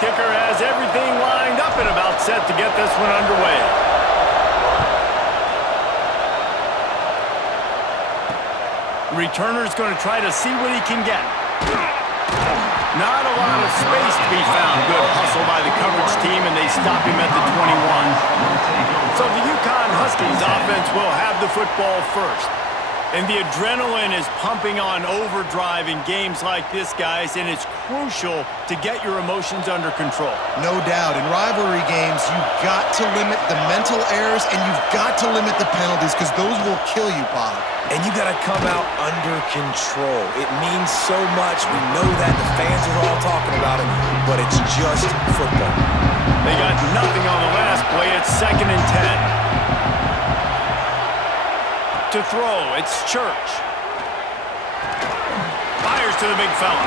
kicker has everything lined up and about set to get this one underway. Returner's going to try to see what he can get. Not a lot of space to be found. Good hustle by the coverage team, and they stop him at the 21. So the UConn Huskies offense will have the football first. And the adrenaline is pumping on overdrive in games like this, guys, and it's crucial to get your emotions under control. No doubt. In rivalry games, you've got to limit the mental errors, and you've got to limit the penalties, because those will kill you, Bob. And you got to come out under control. It means so much. We know that. The fans are all talking about it, but it's just football. They got nothing on the last play. It's 2nd and 10. To throw, it's Church. Fires to the big fella.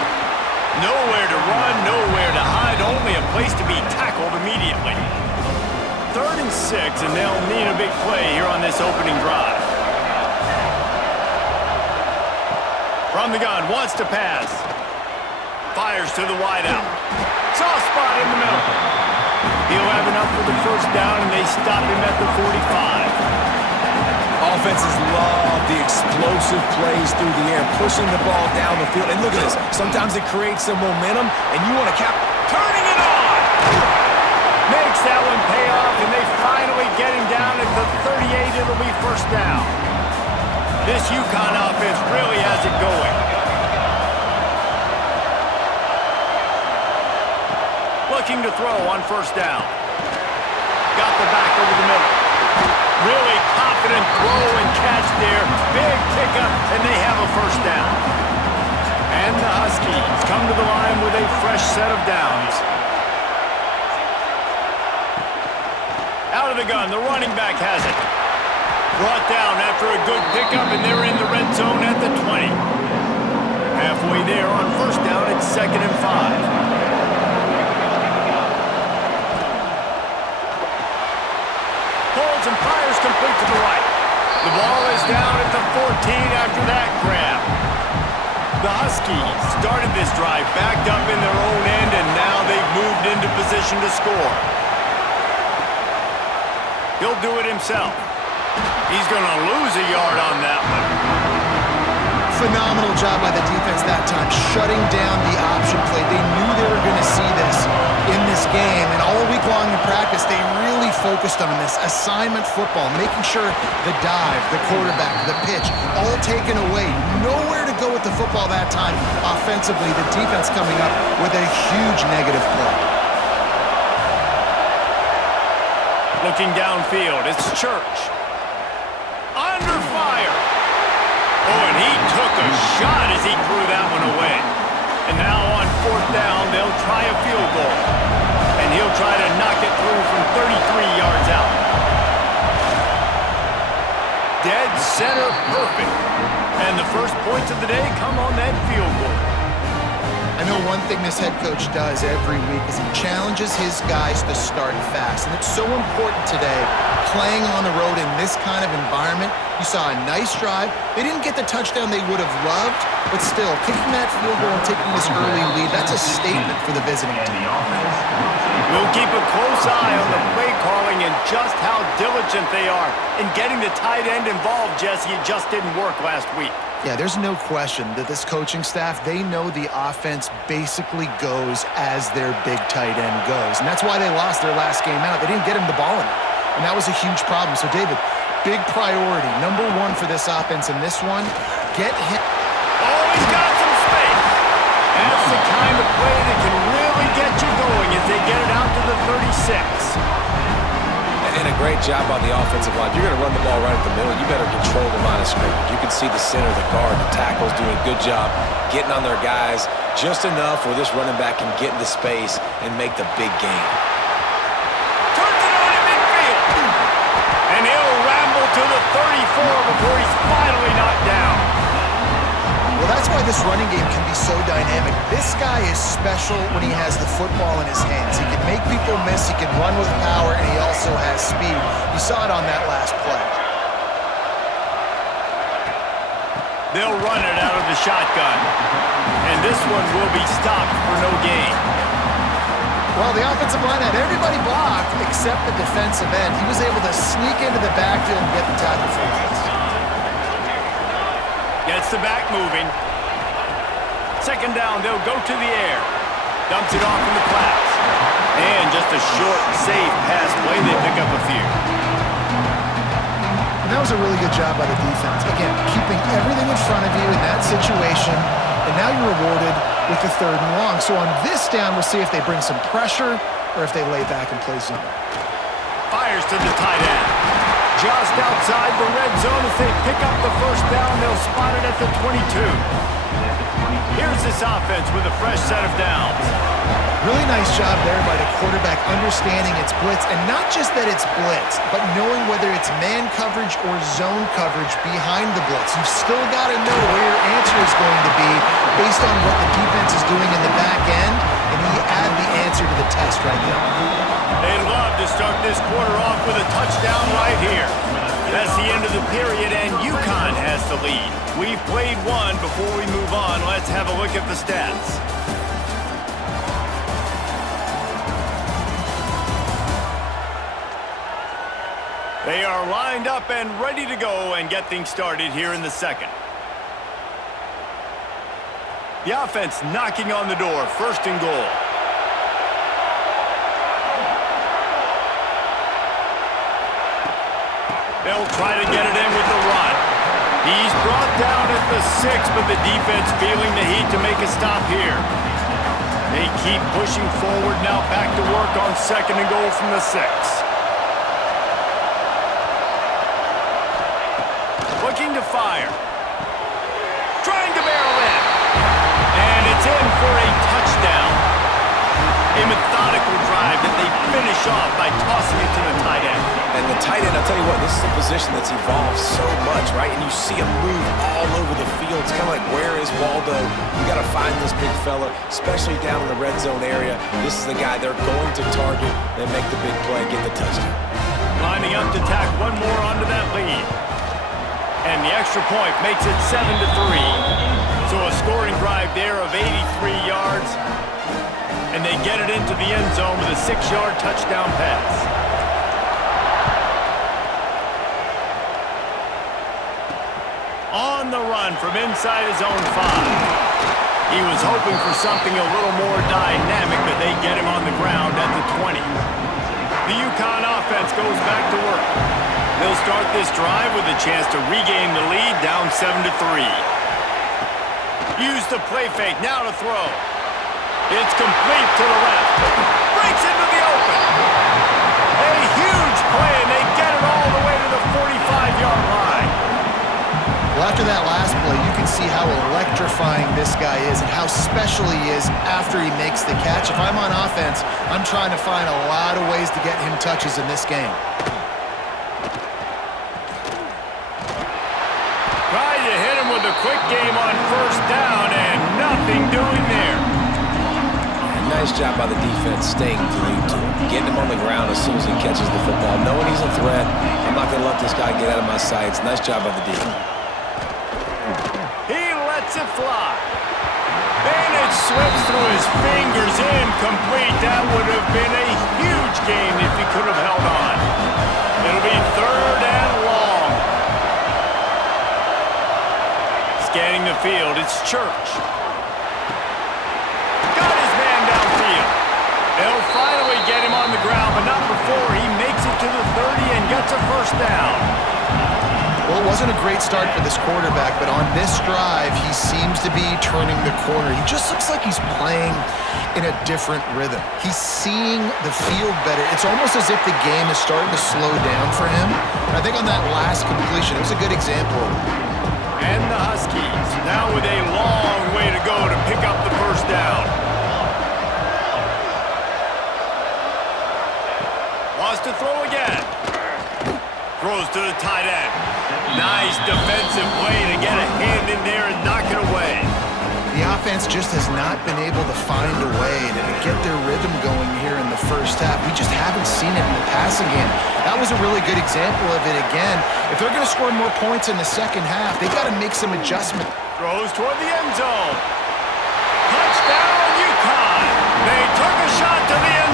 Nowhere to run, nowhere to hide, only a place to be tackled immediately. 3rd and 6, and they'll need a big play here on this opening drive. From the gun, wants to pass. Fires to the wideout. Soft spot in the middle. He'll have enough for the first down, and they stop him at the 45. Offenses love the explosive plays through the air, pushing the ball down the field. And look at this. Sometimes it creates some momentum, and you want to turning it on! Makes that one pay off, and they finally get him down at the 38. It'll be first down. This UConn offense really has it going. Looking to throw on first down. Got the back over the middle. Really confident throw and catch there. Big pickup, and they have a first down. And the Huskies come to the line with a fresh set of downs. Out of the gun, the running back has it. Brought down after a good pickup, and they're in the red zone at the 20. Halfway there on first down, it's 2nd and 5. Pulls and fires complete to the right. The ball is down at the 14 after that grab. The Huskies started this drive backed up in their own end, and now they've moved into position to score. He'll do it himself. He's going to lose a yard on that one. Phenomenal job by the defense that time, shutting down the option play. They knew they were going to see this in this game, and all week long in practice, they really focused on this assignment football, making sure the dive, the quarterback, the pitch, all taken away. Nowhere to go with the football that time offensively. The defense coming up with a huge negative play. Looking downfield, it's Church. Under fire. Oh, and he took a shot as he threw that one away. And now on fourth down, they'll try a field goal. And he'll try to knock it through from 33 yards out. Dead center perfect. And the first points of the day come on that field goal. I know one thing this head coach does every week is he challenges his guys to start fast. And it's so important today, playing on the road in this kind of environment. You saw a nice drive. They didn't get the touchdown they would have loved, but still, kicking that field goal and taking this early lead, that's a statement for the visiting team. We'll keep a close eye on the play calling and just how diligent they are in getting the tight end involved, Jesse. It just didn't work last week. Yeah, there's no question that this coaching staff, they know the offense basically goes as their big tight end goes. And that's why they lost their last game out. They didn't get him the ball enough. And that was a huge problem. So, David, big priority. Number one for this offense in this one, get him. Oh, he's got some space. That's the kind of play that can really get you going as they get it out to the 36. And a great job on the offensive line. If you're going to run the ball right at the middle, you better control the line of scrimmage. You can see the center, the guard, the tackles doing a good job getting on their guys just enough where this running back can get into space and make the big game. Turns it on in midfield. And he'll ramble to the 34 before he's finally knocked down. Well, that's why this running game can be so dynamic. This guy is special when he has the football in his hands. He can make people miss, he can run with power, and he also has speed. You saw it on that last play. They'll run it out of the shotgun. And this one will be stopped for no gain. Well, the offensive line had everybody blocked except the defensive end. He was able to sneak into the backfield and get the tackle for us. Gets the back moving. Second down, they'll go to the air. Dumps it off in the flats. And just a short, safe pass play. They pick up a few. And that was a really good job by the defense. Again, keeping everything in front of you in that situation. And now you're rewarded with the 3rd and long. So on this down, we'll see if they bring some pressure or if they lay back and play zone. Fires to the tight end. Just outside the red zone as they pick up the first down. They'll spot it at the 22. Here's this offense with a fresh set of downs. Really nice job there by the quarterback understanding it's blitz, and not just that it's blitz, but knowing whether it's man coverage or zone coverage behind the blitz. You've still got to know where your answer is going to be based on what the defense is doing in the back end, and he add the answer to the test right there. They'd love to start this quarter off with a touchdown right here. That's the end of the period, and UConn has the lead. We've played one. Before we move on, let's have a look at the stats. They are lined up and ready to go and get things started here in the second. The offense knocking on the door, 1st and goal. They'll try to get it in with the run. He's brought down at the 6, but the defense feeling the heat to make a stop here. They keep pushing forward now, back to work on 2nd and goal from the 6. Looking to fire. Trying to barrel in. And it's in for a touchdown. A methodical drive that they finish off by tossing it to the tight end. And the tight end, I'll tell you what, this is a position that's evolved so much, right? And you see him move all over the field. It's kind of like, where is Waldo? You got to find this big fella, especially down in the red zone area. This is the guy they're going to target and make the big play, get the touchdown. Lining up to tack one more onto that lead. And the extra point makes it 7-3. So a scoring drive there of 83 yards. And they get it into the end zone with a 6-yard touchdown pass. On the run from inside his own 5. He was hoping for something a little more dynamic, but they get him on the ground at the 20. The UConn offense goes back to work. They'll start this drive with a chance to regain the lead, down 7-3. Use the play fake, now to throw. It's complete to the left. Breaks into the open. A huge play, and they get it all the way to the 45-yard line. Well, after that last play, you can see how electrifying this guy is and how special he is after he makes the catch. If I'm on offense, I'm trying to find a lot of ways to get him touches in this game. Tried to hit him with a quick game on 1st down, and nothing doing there. Nice job by the defense staying glued to him, getting him on the ground as soon as he catches the football, knowing he's a threat. I'm not going to let this guy get out of my sights. Nice job by the defense. He lets it fly. And it slips through his fingers, incomplete. That would have been a huge game if he could have held on. It'll be 3rd and long. Scanning the field, it's Church. Got his man downfield. They'll finally get him on the ground, but not before he makes it to the 30 and gets a 1st down. Well, it wasn't a great start for this quarterback, but on this drive, he seems to be turning the corner. He just looks like he's playing in a different rhythm. He's seeing the field better. It's almost as if the game is starting to slow down for him. And I think on that last completion, it was a good example of it. And the Huskies now with a long way to go to pick up the 1st down. Wants to throw again. Throws to the tight end. Nice defensive play to get a hand in there and knock it away. The offense just has not been able to find a way to get their rhythm going here in the 1st half. We just haven't seen it in the passing game. That was a really good example of it again. If they're going to score more points in the 2nd half, they've got to make some adjustment. Throws toward the end zone. Touchdown, UConn. They took a shot to the end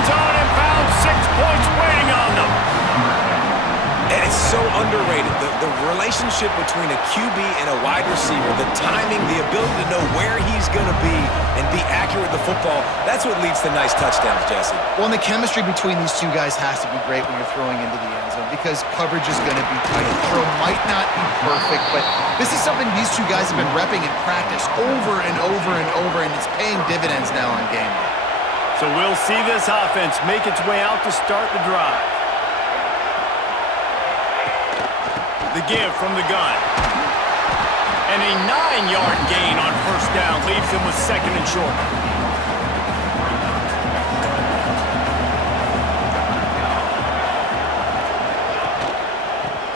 the relationship between a QB and a wide receiver, the timing, the ability to know where he's going to be and be accurate with the football, that's what leads to nice touchdowns, Jesse. Well, and the chemistry between these two guys has to be great when you're throwing into the end zone because coverage is going to be tight. The throw might not be perfect, but this is something these two guys have been repping in practice over and over and over, and it's paying dividends now on game day. So we'll see this offense make its way out to start the drive. The give from the gun. And a 9-yard gain on first down leaves him with second and short.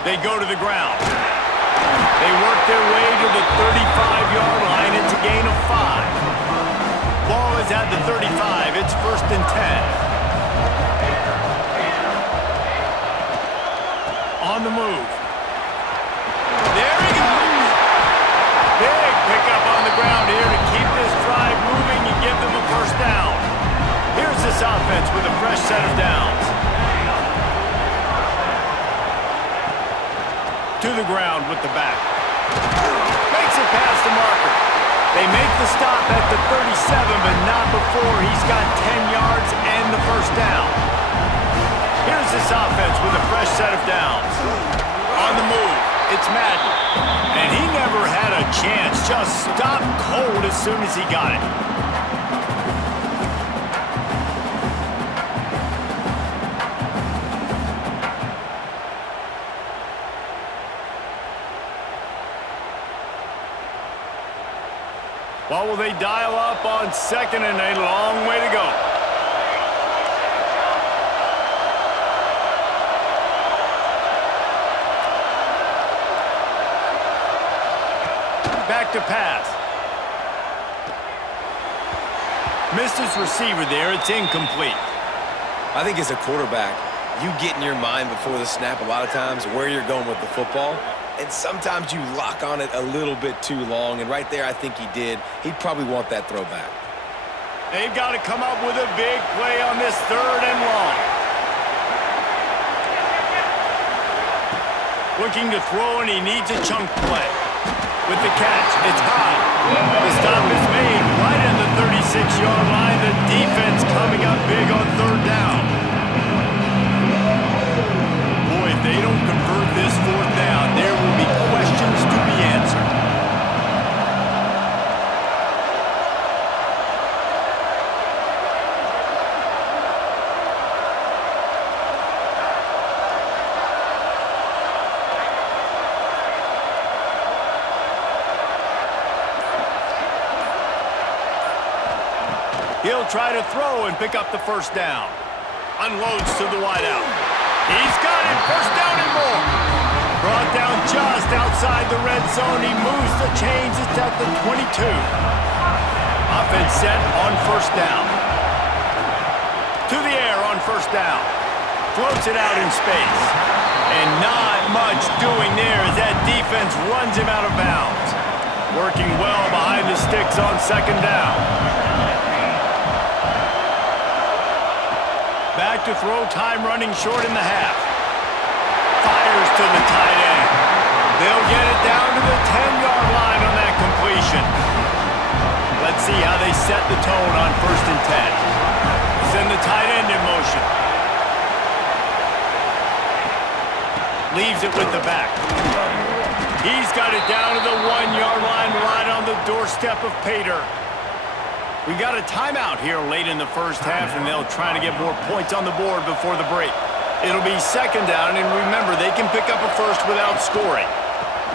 They go to the ground. They work their way to the 35-yard line. It's a gain of 5. Ball is at the 35. It's first and 10. On the move. There he goes. Big pickup on the ground here to keep this drive moving and give them a first down. Here's this offense with a fresh set of downs. To the ground with the back. Makes it past the marker. They make the stop at the 37, but not before he's got 10 yards and the first down. Here's this offense with a fresh set of downs. On the move, it's Madden. And he never had a chance. Just stopped cold as soon as he got it. What will they dial up on second and a long way to go? Back to pass. Missed his receiver there. It's incomplete. I think as a quarterback, you get in your mind before the snap a lot of times where you're going with the football. And sometimes you lock on it a little bit too long, and right there I think he did. He'd probably want that throw back. They've got to come up with a big play on this third and long. Looking to throw, and he needs a chunk play. With the catch, it's high. The stop is made right at the 36-yard line. The defense coming up big on third down. Boy, if they don't convert this fourth down, there will be questions to be answered. He'll try to throw and pick up the first down. Unloads to the wideout. He's got it. First down and more. Brought down just outside the red zone. He moves the chains. It's at the 22. Offense set on first down. To the air on first down. Floats it out in space. And not much doing there as that defense runs him out of bounds. Working well behind the sticks on second down. Back to throw, time running short in the half. Fires to the tight end. They'll get it down to the 10-yard line on that completion. Let's see how they set the tone on first and 10. Send the tight end in motion. Leaves it with the back. He's got it down to the 1-yard line right on the doorstep of Pater. We got a timeout here late in the first half, and they'll try to get more points on the board before the break. It'll be second down, and remember, they can pick up a first without scoring.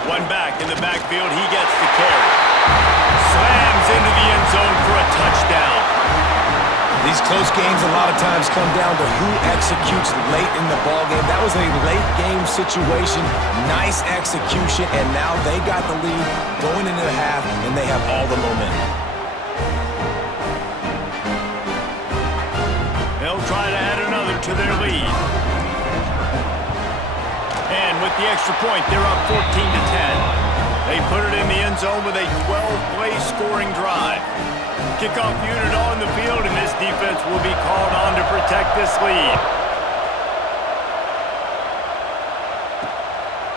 One back in the backfield, he gets the carry. Slams into the end zone for a touchdown. These close games a lot of times come down to who executes late in the ballgame. That was a late game situation, nice execution, and now they got the lead going into the half, and they have all the momentum. They'll try to add another to their lead. And with the extra point, they're up 14-10. They put it in the end zone with a 12-play scoring drive. Kickoff unit on the field, and this defense will be called on to protect this lead.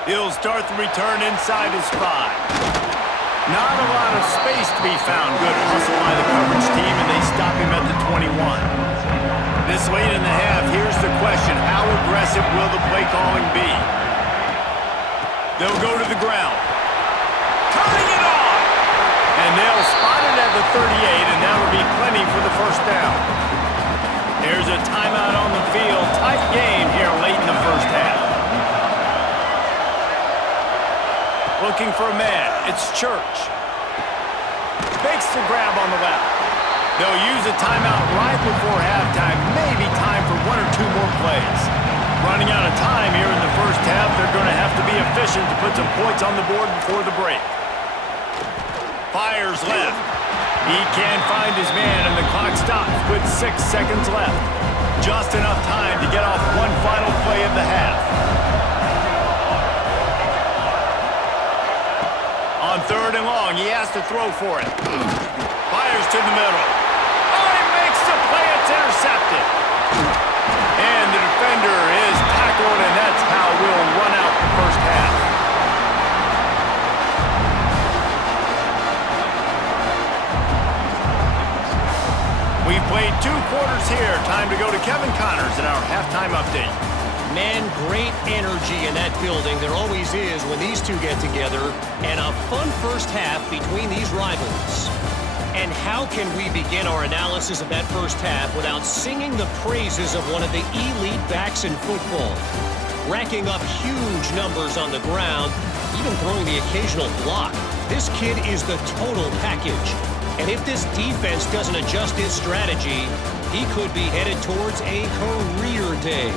He'll start the return inside his 5. Not a lot of space to be found. Good hustle by the coverage team, and they stop him at the 21. This late in the half, here's the question. How aggressive will the play calling be? They'll go to the ground. Turning it on! And they'll spot it at the 38, and that'll be plenty for the first down. There's a timeout on the field. Tight game here late in the first half. Looking for a man. It's Church. Fakes the grab on the left. They'll use a timeout right before halftime. Maybe time for 1 or 2 more plays. Running out of time here in the first half. They're going to have to be efficient to put some points on the board before the break. Fires left. He can't find his man, and the clock stops with 6 seconds left. Just enough time to get off one final play of the half. On 3rd and long, he has to throw for it. Fires to the middle. Oh, he makes the play. It's intercepted. And the defender is tackled, and that's how we'll run out the first half. We've played 2 quarters here. Time to go to Kevin Connors in our halftime update. Man, great energy in that building. There always is when these two get together. And a fun first half between these rivals. And how can we begin our analysis of that first half without singing the praises of one of the elite backs in football? Racking up huge numbers on the ground, even throwing the occasional block. This kid is the total package. And if this defense doesn't adjust its strategy, he could be headed towards a career day.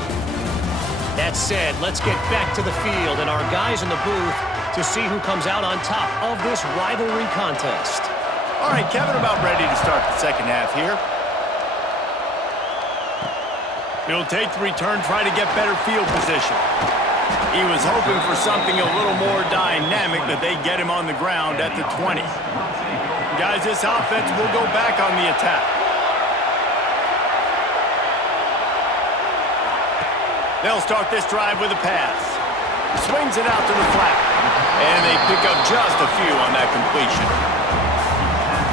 That said, let's get back to the field and our guys in the booth to see who comes out on top of this rivalry contest. All right, Kevin, about ready to start the second half here. He'll take the return, try to get better field position. He was hoping for something a little more dynamic, but they get him on the ground at the 20. Guys, this offense will go back on the attack. They'll start this drive with a pass. Swings it out to the flat. And they pick up just a few on that completion.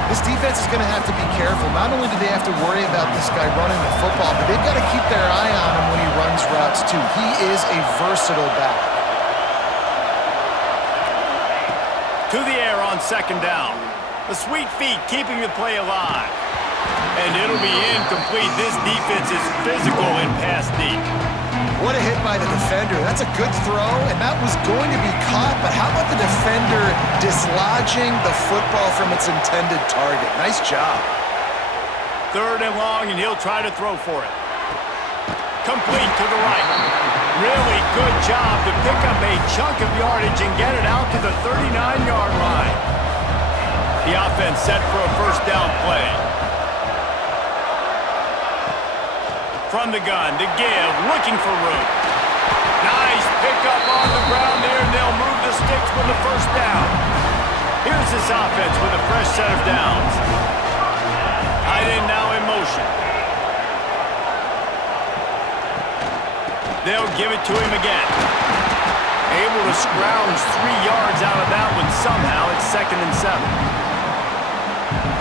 This defense is going to have to be careful. Not only do they have to worry about this guy running the football, but they've got to keep their eye on him when he runs routes too. He is a versatile back. To the air on 2nd down. The sweet feet keeping the play alive. And it'll be incomplete. This defense is physical in pass deep. What a hit by the defender. That's a good throw, and that was going to be caught, but how about the defender dislodging the football from its intended target? Nice job. 3rd and long, and he'll try to throw for it. Complete to the right. Really good job to pick up a chunk of yardage and get it out to the 39-yard line. The offense set for a first down play. From the gun, to give, looking for room. Nice pickup on the ground there, and they'll move the sticks for the first down. Here's this offense with a fresh set of downs. Tight end now in motion. They'll give it to him again. Able to scrounge 3 yards out of that one somehow. It's 2nd and 7.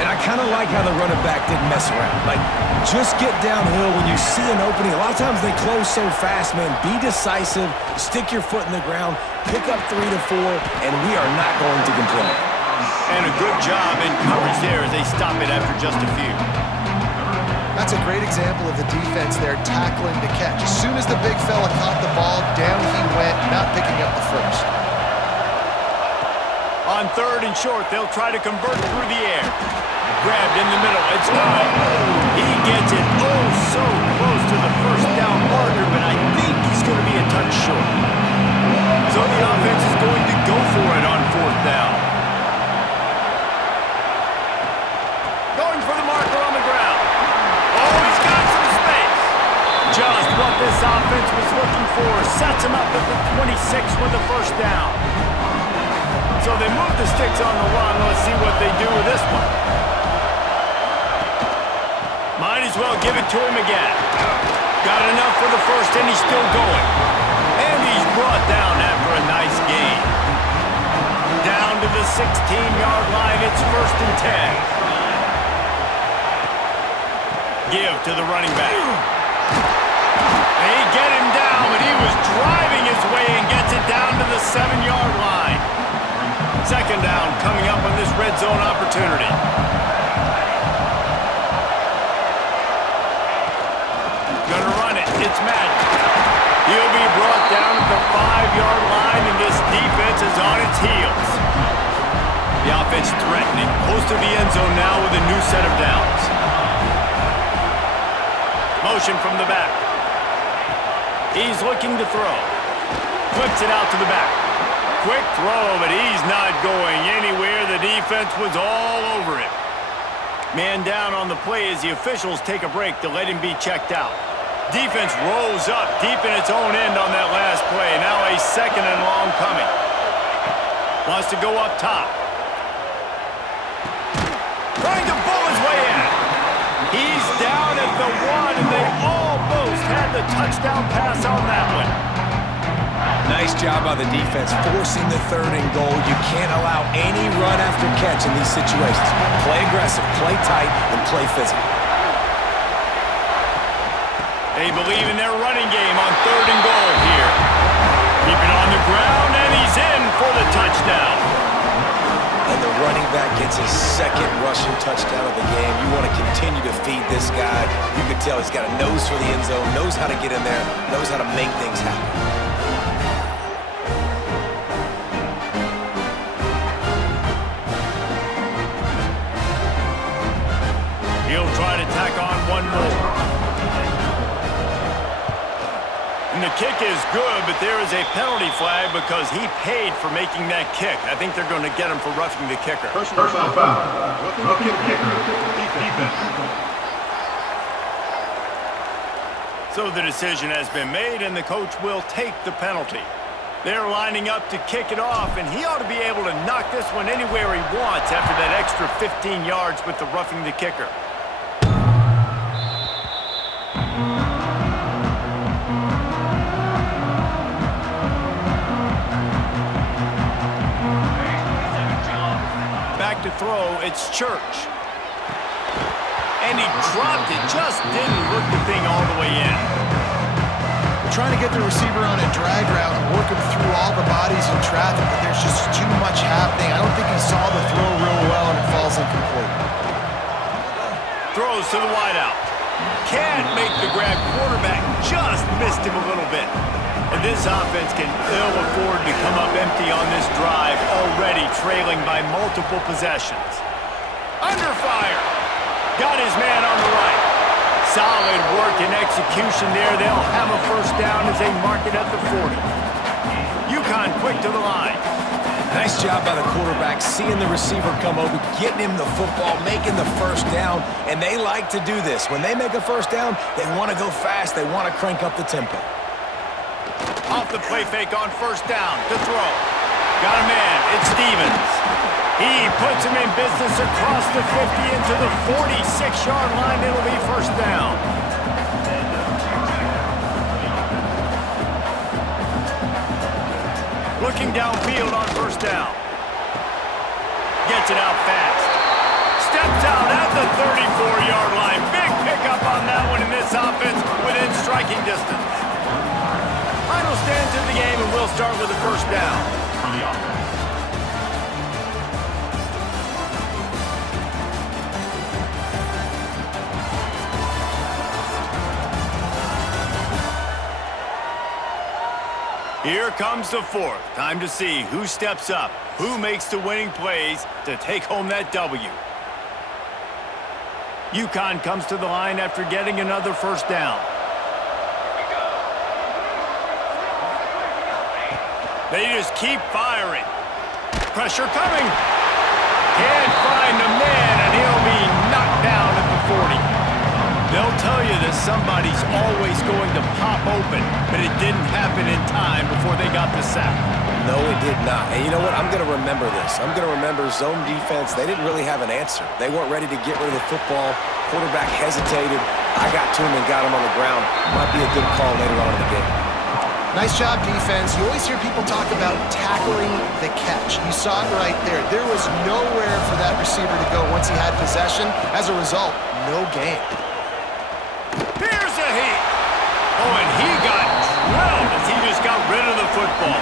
And I kind of like how the running back didn't mess around. Like, just get downhill when you see an opening. A lot of times they close so fast, man. Be decisive, stick your foot in the ground, pick up 3 to 4, and we are not going to complain. And a good job in coverage there as they stop it after just a few. That's a great example of the defense there tackling to catch. As soon as the big fella caught the ball, down he went, not picking up the first. On 3rd and short, they'll try to convert through the air. Grabbed in the middle. It's good. He gets it oh so close to the first down marker, but I think he's going to be a touch short. So the offense is going to go for it on 4th down. Going for the marker on the ground. Oh, he's got some space. Just what this offense was looking for. Sets him up at the 26 with the first down. So they move the sticks on the run. Let's see what they do with this one. Might as well give it to him again. Got enough for the first, and he's still going. And he's brought down after a nice gain. Down to the 16-yard line, it's 1st and 10. Give to the running back. They get him down, but he was driving his way and gets it down to the 7-yard line. 2nd down coming up on this red zone opportunity. Gonna run it. It's Madden. He'll be brought down at the 5-yard line, and this defense is on its heels. The offense threatening, close to the end zone now with a new set of downs. Motion from the back. He's looking to throw. Flips it out to the back. Quick throw, but he's not going anywhere. The defense was all over him. Man down on the play as the officials take a break to let him be checked out. Defense rolls up deep in its own end on that last play. Now a 2nd and long coming. Wants to go up top. Trying to bull his way in. He's down at the 1, and they almost had the touchdown pass on that one. Nice job by the defense forcing the 3rd and goal. You can't allow any run after catch in these situations. Play aggressive, play tight, and play physical. They believe in their running game on 3rd and goal here. Keep it on the ground, and he's in for the touchdown. And the running back gets his 2nd rushing touchdown of the game. You want to continue to feed this guy. You can tell he's got a nose for the end zone, knows how to get in there, knows how to make things happen. He'll try to tack on one more. And the kick is good, but there is a penalty flag because he paid for making that kick. I think they're going to get him for roughing the kicker. Personal foul. Roughing the kicker. Defense. So the decision has been made, and the coach will take the penalty. They're lining up to kick it off, and he ought to be able to knock this one anywhere he wants after that extra 15 yards with the roughing the kicker. Back to throw, it's Church. And he dropped it, just didn't look the thing all the way in. Trying to get the receiver on a drag route and work him through all the bodies in traffic, but there's just too much happening. I don't think he saw the throw real well, and it falls incomplete. Throws to the wideout. Can't make the grab. Quarterback just missed him a little bit. And this offense can ill afford to come up empty on this drive, already trailing by multiple possessions. Under fire. Got his man on the right. Solid work and execution there. They'll have a 1st down as they mark it at the 40. UConn quick to the line. Nice job by the quarterback, seeing the receiver come over, getting him the football, making the 1st down, and they like to do this. When they make a 1st down, they want to go fast. They want to crank up the tempo. Off the play fake on 1st down to throw. Got a man. It's Stevens. He puts him in business across the 50 into the 46-yard line. It'll be 1st down. Looking downfield on 1st down. Gets it out fast. Steps out at the 34-yard line. Big pickup on that one in this offense within striking distance. Final stands of the game, and we'll start with the 1st down. From the offense. Here comes the 4th. Time to see who steps up, who makes the winning plays to take home that W. UConn comes to the line after getting another 1st down. They just keep firing. Pressure coming. Can't find the man, and he'll be knocked down at the 40. They'll tell you that somebody's always going to pop open, but it didn't happen in time before they got the sack. No, it did not. And you know what? I'm going to remember this. I'm going to remember zone defense. They didn't really have an answer. They weren't ready to get rid of the football. Quarterback hesitated. I got to him and got him on the ground. Might be a good call later on in the game. Nice job, defense. You always hear people talk about tackling the catch. You saw it right there. There was nowhere for that receiver to go once he had possession. As a result, no gain. Here's a heat. Oh, and he got drilled as he just got rid of the football.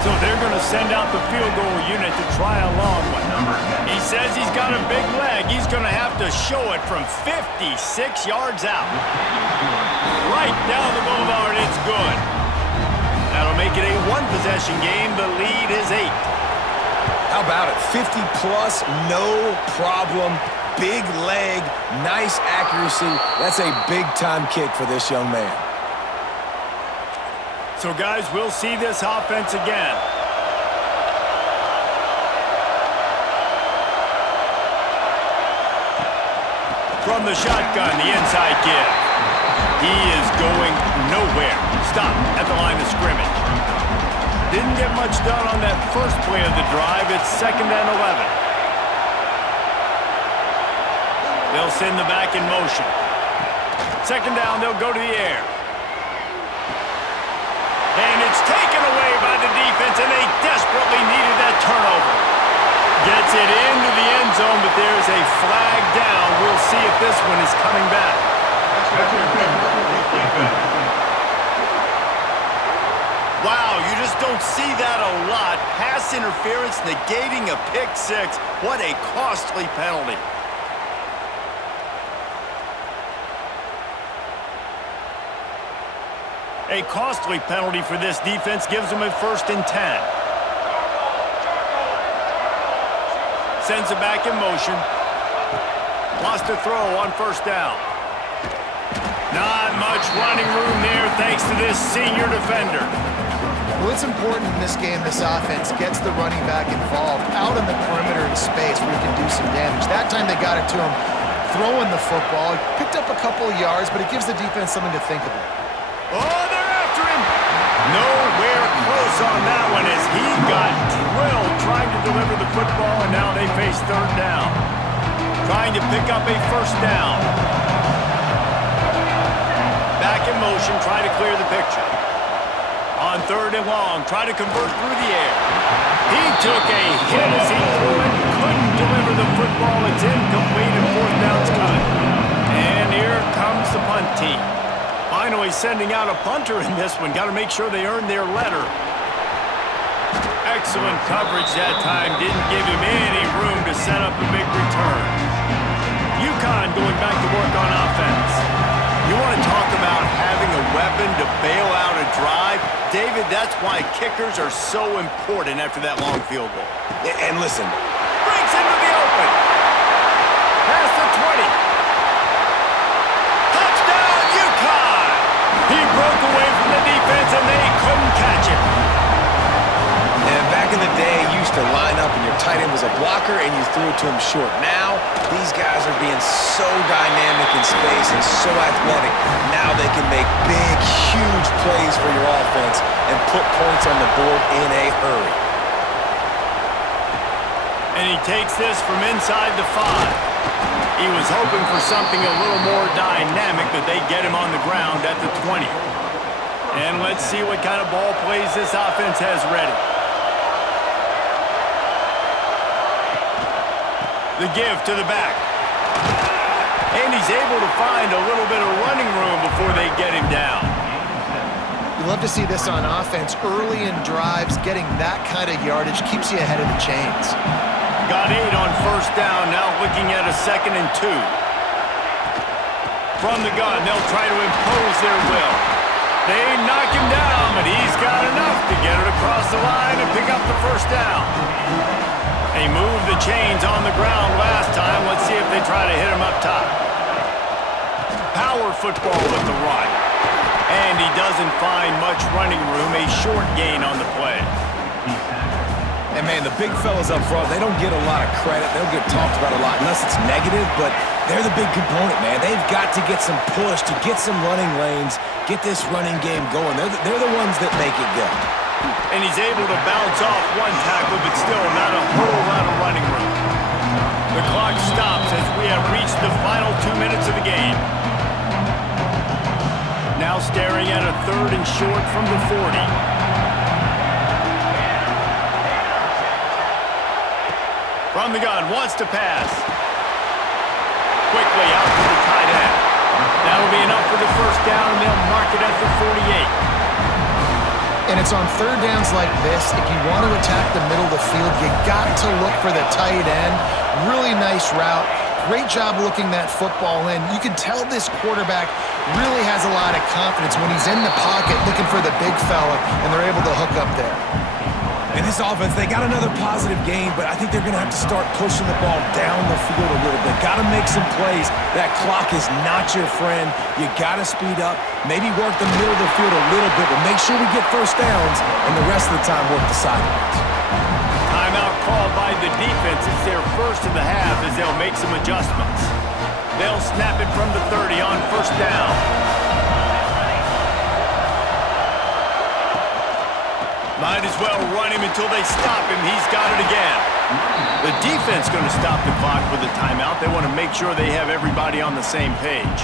So they're going to send out the field goal unit to try a long one. He says he's got a big leg. He's going to have to show it from 56 yards out. Right down the boulevard, it's good. That'll make it a one-possession game. The lead is 8. How about it? 50-plus, no problem. Big leg, nice accuracy. That's a big-time kick for this young man. So, guys, we'll see this offense again. From the shotgun, the inside give. He is going nowhere. Stop at the line of scrimmage. Didn't get much done on that first play of the drive. It's 2nd and 11. They'll send the back in motion. 2nd down, they'll go to the air. And it's taken away by the defense, and they desperately needed that turnover. Gets it into the end zone, but there's a flag down. We'll see if this one is coming back. Wow, you just don't see that a lot. Pass interference negating a pick six. What a costly penalty. A costly penalty for this defense gives them a 1st and 10. Sends it back in motion. Lost a throw on 1st down. Not much running room there thanks to this senior defender. Well, it's important in this game, this offense gets the running back involved out in the perimeter in space where he can do some damage. That time they got it to him throwing the football. He picked up a couple of yards, but it gives the defense something to think about. Oh, they're after him. Nowhere close on that one as he got drilled trying to deliver the football, and now they face 3rd down. Trying to pick up a 1st down. Back in motion, try to clear the picture. On 3rd and long, try to convert through the air. He took a hit as he threw it, couldn't deliver the football. It's incomplete and 4th down's coming. And here comes the punt team. Finally sending out a punter in this one. Got to make sure they earn their letter. Excellent coverage that time. Didn't give him any room to set up a big return. UConn going back to work on offense. You want to talk about having a weapon to bail out a drive? David, that's why kickers are so important after that long field goal. And listen. Breaks into the open. Past the 20. Touchdown, UConn! He broke away from the defense and they couldn't catch him. And back in the day, you used to line up and your tight end was a blocker and you threw it to him short. Now, these guys are being so dynamic in space and so athletic. Now they can make big, huge plays for your offense and put points on the board in a hurry. And he takes this from inside the 5. He was hoping for something a little more dynamic, but they get him on the ground at the 20. And let's see what kind of ball plays this offense has ready. The give to the back. And he's able to find a little bit of running room before they get him down. You love to see this on offense. Early in drives, getting that kind of yardage keeps you ahead of the chains. Got 8 on 1st down, now looking at a 2nd and 2. From the gun, they'll try to impose their will. They knock him down, but he's got enough to get it across the line and pick up the 1st down. They moved the chains on the ground last time. Let's see if they try to hit him up top. Power football with the run. And he doesn't find much running room. A short gain on the play. And, man, the big fellas up front, they don't get a lot of credit. They don't get talked about a lot unless it's negative, but they're the big component, man. They've got to get some push, to get some running lanes, get this running game going. They're the ones that make it go. And he's able to bounce off one tackle, but still not a whole lot of running room. The clock stops as we have reached the final 2 minutes of the game. Now staring preparing at a 3rd and short from the 40. From the gun, wants to pass. Quickly out to the tight end. That'll be enough for the first down, and they'll mark it at the 48. And it's on 3rd downs like this. If you want to attack the middle of the field, you got to look for the tight end. Really nice route. Great job looking that football in. You can tell this quarterback really has a lot of confidence when he's in the pocket looking for the big fella, and they're able to hook up there. In this offense, they got another positive game, but I think they're going to have to start pushing the ball down the field a little bit. Got to make some plays. That clock is not your friend. You got to speed up, maybe work the middle of the field a little bit, but make sure we get first downs, and the rest of the time work the sidelines. Timeout called by the defense. It's their first of the half as they'll make some adjustments. They'll snap it from the 30 on first down. Might as well run him until they stop him. He's got it again. The defense going to stop the clock with a timeout. They want to make sure they have everybody on the same page.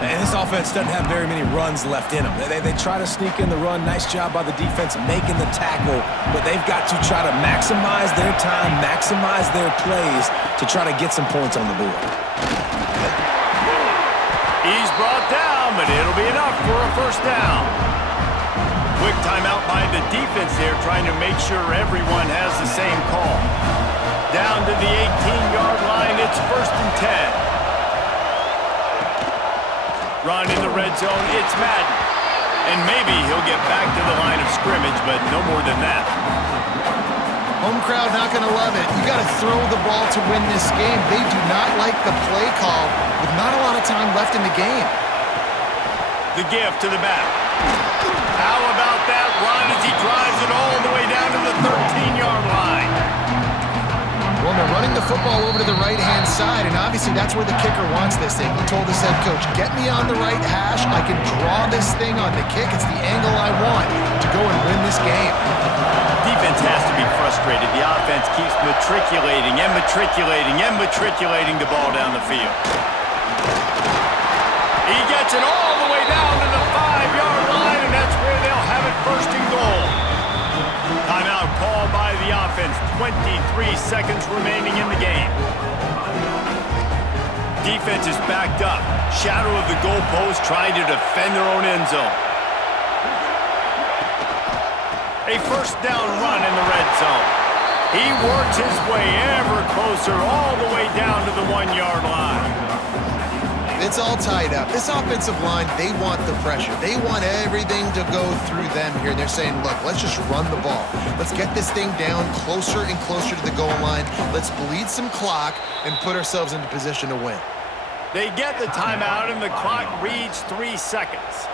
And this offense doesn't have very many runs left in them. They try to sneak in the run. Nice job by the defense making the tackle, but they've got to try to maximize their time, maximize their plays to try to get some points on the board. He's brought down, but it'll be enough for a first down. Quick timeout by the defense there, trying to make sure everyone has the same call. Down to the 18-yard line, it's 1st and 10. Run in the red zone, it's Madden. And maybe he'll get back to the line of scrimmage, but no more than that. Home crowd not going to love it. You got to throw the ball to win this game. They do not like the play call with not a lot of time left in the game. The gift to the back. How about that run as he drives it all the way down to the 13-yard line? Well, they're running the football over to the right-hand side, and obviously that's where the kicker wants this thing. He told his head coach, get me on the right hash. I can draw this thing on the kick. It's the angle I want to go and win this game. Defense has to be frustrated. The offense keeps matriculating and matriculating and matriculating the ball down the field. He gets it all the way down to the 5-yard line, and that's where they'll have it 1st and goal. Timeout called by the offense. 23 seconds remaining in the game. Defense is backed up. Shadow of the goalpost trying to defend their own end zone. A first down run in the red zone. He works his way ever closer all the way down to the 1-yard line. It's all tied up. This offensive line, they want the pressure. They want everything to go through them here. They're saying, look, let's just run the ball. Let's get this thing down closer and closer to the goal line. Let's bleed some clock and put ourselves into position to win. They get the timeout, and the clock reads 3 seconds.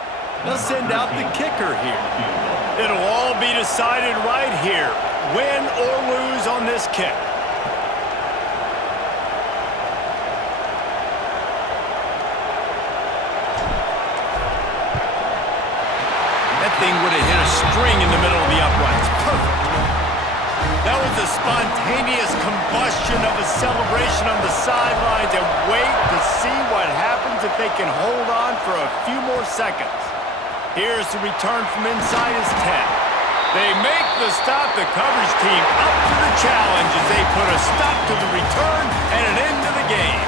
They'll send out the kicker here. It'll all be decided right here. Win or lose on this kick. Thing would have hit a string in the middle of the uprights. Perfect. That was a spontaneous combustion of a celebration on the sidelines, and wait to see what happens if they can hold on for a few more seconds. Here's the return from inside his 10. They make the stop. The coverage team up to the challenge as they put a stop to the return and an end to the game.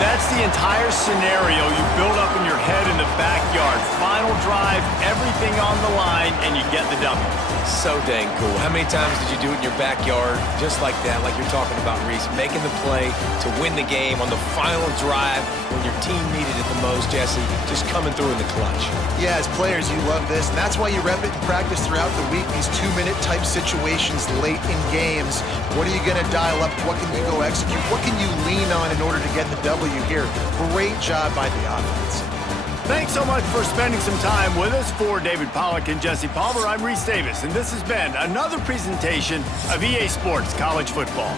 That's the entire scenario you build up in your head in the backyard. Final drive, everything on the line, and you get the W. So dang cool. How many times did you do it in your backyard just like that, like you're talking about, Reese, making the play to win the game on the final drive when your team needed it the most, Jesse, just coming through in the clutch. Yeah, as players, you love this, and that's why you rep it and practice throughout the week, these 2-minute type situations late in games. What are you going to dial up? What can you go execute? What can you lean on in order to get the W here? Great job by the offense. Thanks so much for spending some time with us. For David Pollack and Jesse Palmer, I'm Reese Davis, and this has been another presentation of EA Sports College Football.